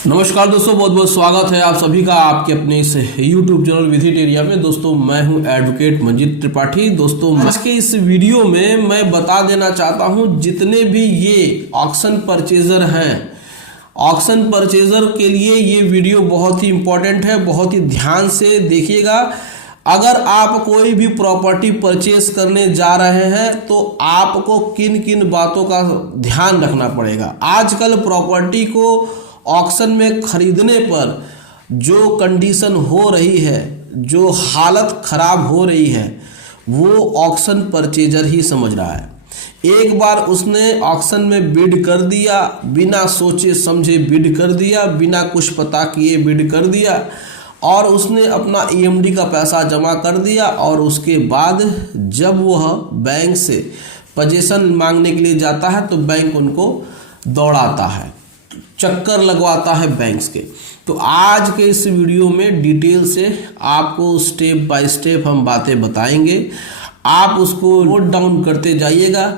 नमस्कार दोस्तों, बहुत बहुत स्वागत है आप सभी का आपके अपने इस YouTube चैनल विजिट एरिया में। दोस्तों मैं हूं एडवोकेट मंजीत त्रिपाठी। दोस्तों आज के इस वीडियो में मैं बता देना चाहता हूं, जितने भी ये ऑक्शन परचेजर हैं, ऑक्शन परचेजर के लिए ये वीडियो बहुत ही इंपॉर्टेंट है। बहुत ही ध्यान से देखिएगा। अगर आप कोई भी प्रॉपर्टी परचेज करने जा रहे हैं तो आपको किन किन बातों का ध्यान रखना पड़ेगा। आजकल प्रॉपर्टी को ऑक्शन में खरीदने पर जो कंडीशन हो रही है, जो हालत खराब हो रही है, वो ऑक्शन परचेजर ही समझ रहा है। एक बार उसने ऑक्शन में बिड कर दिया, बिना सोचे समझे बिड कर दिया, बिना कुछ पता किए बिड कर दिया और उसने अपना ईएमडी का पैसा जमा कर दिया। और उसके बाद जब वह बैंक से पोजीशन मांगने के लिए जाता है तो बैंक उनको दौड़ाता है, चक्कर लगवाता है बैंक्स के। तो आज के इस वीडियो में डिटेल से आपको स्टेप बाय स्टेप हम बातें बताएंगे। आप उसको नोट डाउन करते जाइएगा।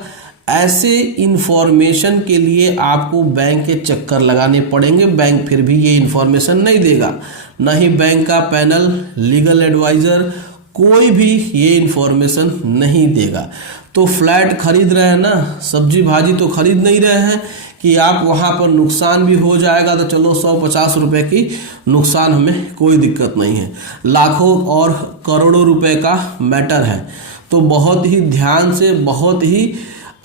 ऐसे इन्फॉर्मेशन के लिए आपको बैंक के चक्कर लगाने पड़ेंगे। बैंक फिर भी ये इन्फॉर्मेशन नहीं देगा, ना ही बैंक का पैनल, लीगल एडवाइज़र, कोई भी ये इन्फॉर्मेशन नहीं देगा। तो फ्लैट खरीद रहे हैं ना, सब्जी भाजी तो खरीद नहीं रहे हैं कि आप वहाँ पर नुकसान भी हो जाएगा तो चलो 150 रुपये की नुकसान, हमें कोई दिक्कत नहीं है। लाखों और करोड़ों रुपए का मैटर है। तो बहुत ही ध्यान से, बहुत ही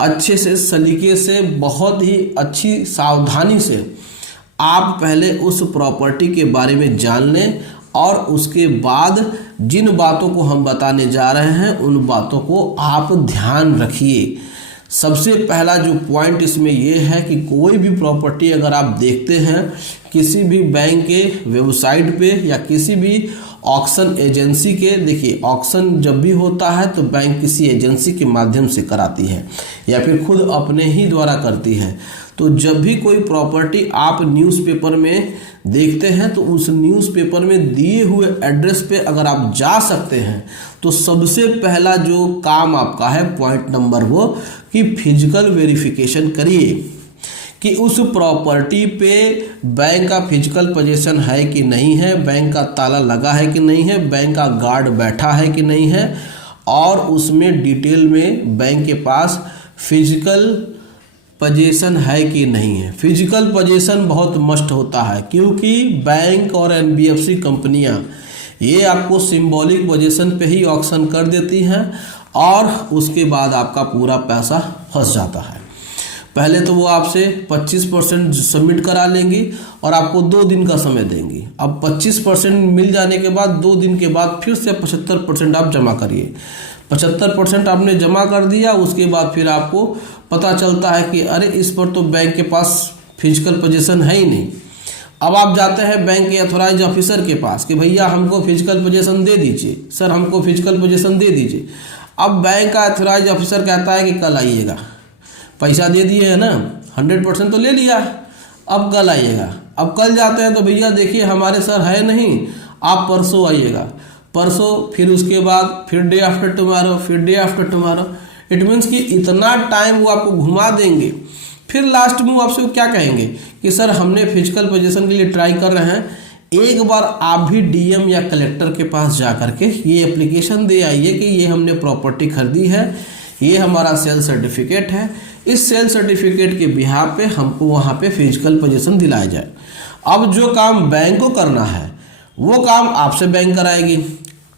अच्छे से, सलीके से, बहुत ही अच्छी सावधानी से आप पहले उस प्रॉपर्टी के बारे में जान लें और उसके बाद जिन बातों को हम बताने जा रहे हैं उन बातों को आप ध्यान रखिए। सबसे पहला जो पॉइंट इसमें यह है कि कोई भी प्रॉपर्टी अगर आप देखते हैं किसी भी बैंक के वेबसाइट पे या किसी भी ऑक्शन एजेंसी के, देखिए ऑक्शन जब भी होता है तो बैंक किसी एजेंसी के माध्यम से कराती है या फिर खुद अपने ही द्वारा करती है। तो जब भी कोई प्रॉपर्टी आप न्यूज़पेपर में देखते हैं तो उस न्यूज़पेपर में दिए हुए एड्रेस पे अगर आप जा सकते हैं तो सबसे पहला जो काम आपका है, पॉइंट नंबर वो, कि फिजिकल वेरिफिकेशन करिए कि उस प्रॉपर्टी पे बैंक का फिजिकल पोजीशन है कि नहीं है, बैंक का ताला लगा है कि नहीं है, बैंक का गार्ड बैठा है कि नहीं है, और उसमें डिटेल में बैंक के पास फिजिकल पोजीशन है कि नहीं है। फिजिकल पोजीशन बहुत मस्ट होता है क्योंकि बैंक और एनबीएफसी कंपनियां ये आपको सिंबॉलिक पोजीशन पे ही ऑक्शन कर देती हैं और उसके बाद आपका पूरा पैसा फंस जाता है। पहले तो वो आपसे 25% सबमिट करा लेंगी और आपको 2 दिन का समय देंगी। अब 25% मिल जाने के बाद 2 दिन के बाद फिर से 75% आप जमा करिए। 75% आपने जमा कर दिया, उसके बाद फिर आपको पता चलता है कि अरे इस पर तो बैंक के पास फिजिकल पोजीशन है ही नहीं। अब आप जाते हैं बैंक के अथोराइज ऑफिसर के पास कि भैया हमको फिजिकल पोजीशन दे दीजिए, सर हमको फिजिकल पोजीशन दे दीजिए। अब बैंक का अथोराइज ऑफिसर कहता है कि कल आइएगा, पैसा दे दिए है ना, 100% तो ले लिया, अब कल आइएगा। अब कल जाते हैं तो भैया देखिए हमारे सर है नहीं, आप परसों आइएगा, परसों, फिर उसके बाद फिर डे आफ्टर टुमारो, फिर day after tomorrow. It means कि इतना टाइम वो आपको घुमा देंगे। फिर लास्ट में वो आपसे क्या कहेंगे कि सर हमने फिजिकल पोजीशन के लिए ट्राई कर रहे हैं, एक बार आप भी डीएम या कलेक्टर के पास जा करके ये एप्लीकेशन दे आइए कि ये हमने प्रॉपर्टी खरीदी है, ये हमारा सेल सर्टिफिकेट है, इस सेल सर्टिफिकेट के बिहाफ पे हमको वहाँ पे फिजिकल पोजीशन दिलाया जाए। अब जो काम बैंक को करना है वो काम आपसे बैंक कराएगी।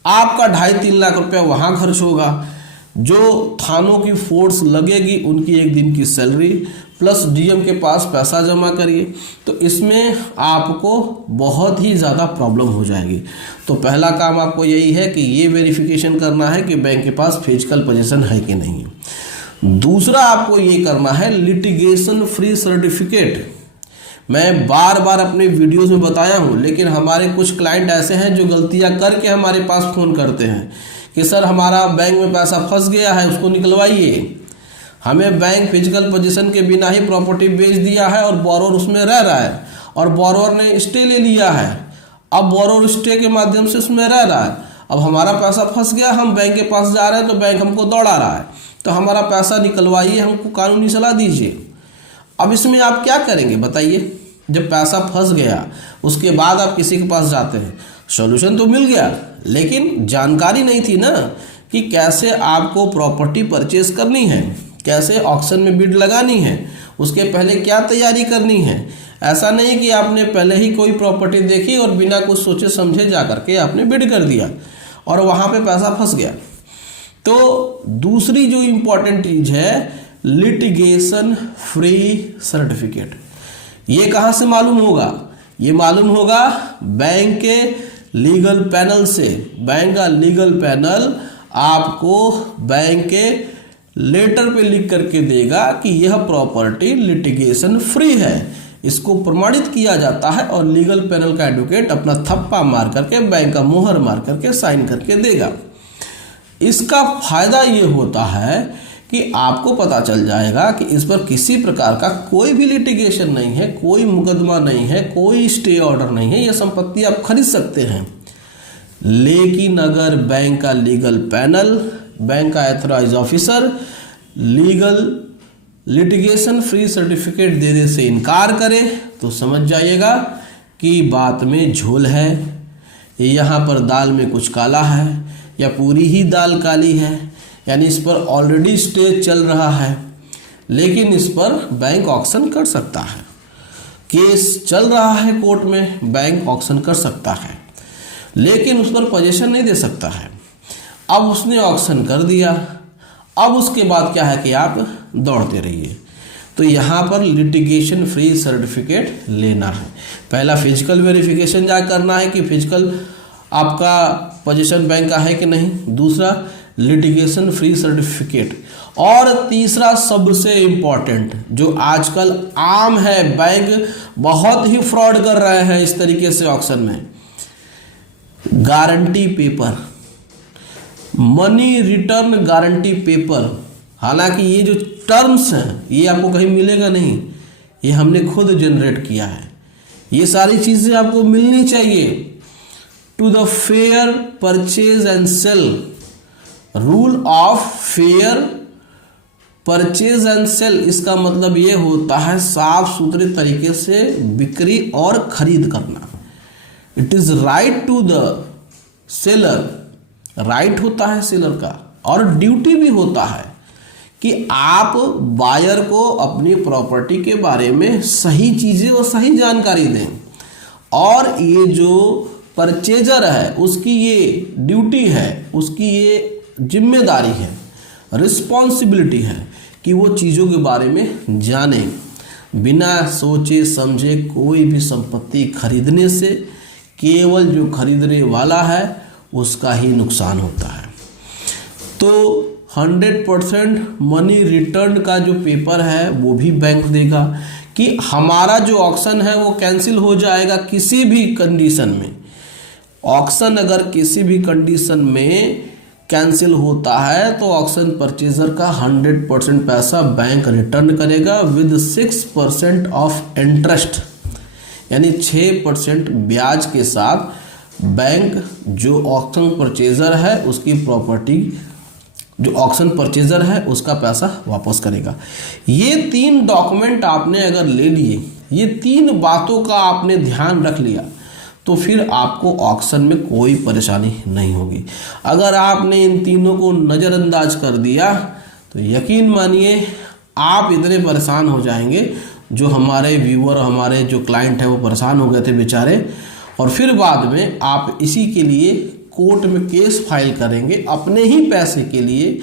आपका 2.5-3 लाख रुपया वहाँ खर्च होगा। जो थानों की फोर्स लगेगी उनकी 1 दिन की सैलरी प्लस डीएम के पास पैसा जमा करिए, तो इसमें आपको बहुत ही ज़्यादा प्रॉब्लम हो जाएगी। तो पहला काम आपको यही है कि ये वेरिफिकेशन करना है कि बैंक के पास फिजिकल पोजीशन है कि नहीं है। दूसरा आपको ये करना है लिटिगेशन फ्री सर्टिफिकेट। मैं बार बार अपने वीडियोस में बताया हूँ, लेकिन हमारे कुछ क्लाइंट ऐसे हैं जो गलतियाँ करके हमारे पास फ़ोन करते हैं कि सर हमारा बैंक में पैसा फंस गया है, उसको निकलवाइए। हमें बैंक फिजिकल पोजीशन के बिना ही प्रॉपर्टी बेच दिया है और बोरोवर उसमें रह रहा है और बोरोवर ने स्टे ले लिया है। अब बोरोवर स्टे के माध्यम से उसमें रह रहा है। अब हमारा पैसा फंस गया, हम बैंक के पास जा रहे हैं तो बैंक हमको दौड़ा रहा है, तो हमारा पैसा निकलवाइए, हमको कानूनी सलाह दीजिए। अब इसमें आप क्या करेंगे बताइए। जब पैसा फंस गया उसके बाद आप किसी के पास जाते हैं, सॉल्यूशन तो मिल गया लेकिन जानकारी नहीं थी ना कि कैसे आपको प्रॉपर्टी परचेज करनी है, कैसे ऑक्शन में बिड लगानी है, उसके पहले क्या तैयारी करनी है। ऐसा नहीं कि आपने पहले ही कोई प्रॉपर्टी देखी और बिना कुछ सोचे समझे जा करके आपने बिड कर दिया और वहाँ पे पैसा फंस गया। तो दूसरी जो इम्पोर्टेंट चीज़ है लिटिगेशन फ्री सर्टिफिकेट। ये कहाँ से मालूम होगा? ये मालूम होगा बैंक के लीगल पैनल से। बैंक का लीगल पैनल आपको बैंक के लेटर पे लिख करके देगा कि यह प्रॉपर्टी लिटिगेशन फ्री है। इसको प्रमाणित किया जाता है और लीगल पैनल का एडवोकेट अपना थप्पा मार करके, बैंक का मुहर मार करके साइन करके देगा। इसका फायदा ये होता है कि आपको पता चल जाएगा कि इस पर किसी प्रकार का कोई भी लिटिगेशन नहीं है, कोई मुकदमा नहीं है, कोई स्टे ऑर्डर नहीं है, यह संपत्ति आप खरीद सकते हैं। लेकिन अगर बैंक का लीगल पैनल, बैंक का authorise officer legal litigation free certificate देने से इनकार करे तो समझ जाइएगा कि बात में झोल है, यहाँ पर दाल में कुछ काला है या पूरी ही दाल काली है, यानी इस पर ऑलरेडी स्टे चल रहा है लेकिन इस पर बैंक ऑक्शन कर सकता है। केस चल रहा है कोर्ट में, बैंक ऑक्शन कर सकता है लेकिन उस पर पोजीशन नहीं दे सकता है। अब उसने ऑक्शन कर दिया, अब उसके बाद क्या है कि आप दौड़ते रहिए। तो यहाँ पर लिटिगेशन फ्री सर्टिफिकेट लेना है। पहला फिजिकल वेरिफिकेशन जा करना है कि फिजिकल आपका पोजीशन बैंक का है कि नहीं, दूसरा लिटिगेशन फ्री सर्टिफिकेट, और तीसरा सबसे इम्पॉर्टेंट जो आजकल आम है, बैंक बहुत ही फ्रॉड कर रहे हैं इस तरीके से ऑक्शन में, guarantee paper, money return guarantee paper. हालांकि ये जो टर्म्स हैं ये आपको कहीं मिलेगा नहीं, ये हमने खुद जनरेट किया है। ये सारी चीज़ें आपको मिलनी चाहिए। To the fair purchase and sale, rule of fair purchase and sale, इसका मतलब ये होता है साफ सुथरे तरीके से बिक्री और खरीद करना। It is right to the seller, right होता है सेलर का, और ड्यूटी भी होता है कि आप बायर को अपनी प्रॉपर्टी के बारे में सही चीज़ें और सही जानकारी दें, और ये जो परचेजर है उसकी ये ड्यूटी है, उसकी ये जिम्मेदारी है, रिस्पॉन्सिबिलिटी है कि वो चीज़ों के बारे में जाने। बिना सोचे समझे कोई भी संपत्ति खरीदने से केवल जो खरीदने वाला है उसका ही नुकसान होता है। तो 100% मनी रिटर्न का जो पेपर है वो भी बैंक देगा कि हमारा जो ऑक्शन है वो कैंसिल हो जाएगा किसी भी कंडीशन में। ऑक्शन अगर किसी भी कंडीशन में कैंसिल होता है तो ऑक्शन परचेजर का 100% पैसा बैंक रिटर्न करेगा विद 6% ऑफ इंटरेस्ट, यानी 6% ब्याज के साथ बैंक जो ऑक्शन परचेजर है उसकी प्रॉपर्टी, जो ऑक्शन परचेजर है उसका पैसा वापस करेगा। ये 3 डॉक्यूमेंट आपने अगर ले लिए, ये 3 बातों का आपने ध्यान रख लिया तो फिर आपको ऑक्शन में कोई परेशानी नहीं होगी। अगर आपने इन तीनों को नज़रअंदाज कर दिया तो यकीन मानिए आप इतने परेशान हो जाएंगे, जो हमारे व्यूअर, हमारे जो क्लाइंट हैं वो परेशान हो गए थे बेचारे, और फिर बाद में आप इसी के लिए कोर्ट में केस फाइल करेंगे, अपने ही पैसे के लिए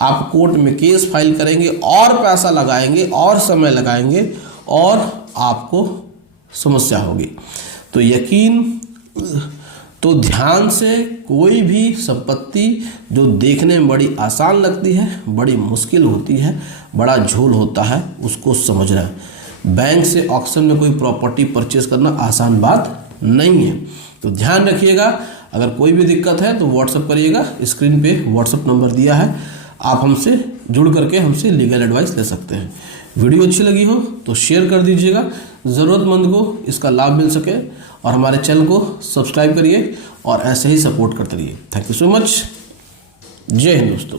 आप कोर्ट में केस फाइल करेंगे और पैसा लगाएंगे और समय लगाएंगे और आपको समस्या होगी। तो यकीन, तो ध्यान से कोई भी संपत्ति जो देखने में बड़ी आसान लगती है, बड़ी मुश्किल होती है, बड़ा झोल होता है, उसको समझना है। बैंक से ऑक्शन में कोई प्रॉपर्टी परचेज करना आसान बात नहीं है। तो ध्यान रखिएगा। अगर कोई भी दिक्कत है तो व्हाट्सअप करिएगा, स्क्रीन पे व्हाट्सअप नंबर दिया है, आप हमसे जुड़ करके हमसे लीगल एडवाइस ले सकते हैं। वीडियो अच्छी लगी हो तो शेयर कर दीजिएगा, ज़रूरतमंद को इसका लाभ मिल सके, और हमारे चैनल को सब्सक्राइब करिए और ऐसे ही सपोर्ट करते रहिए। Thank you so much. जय हिंद दोस्तों।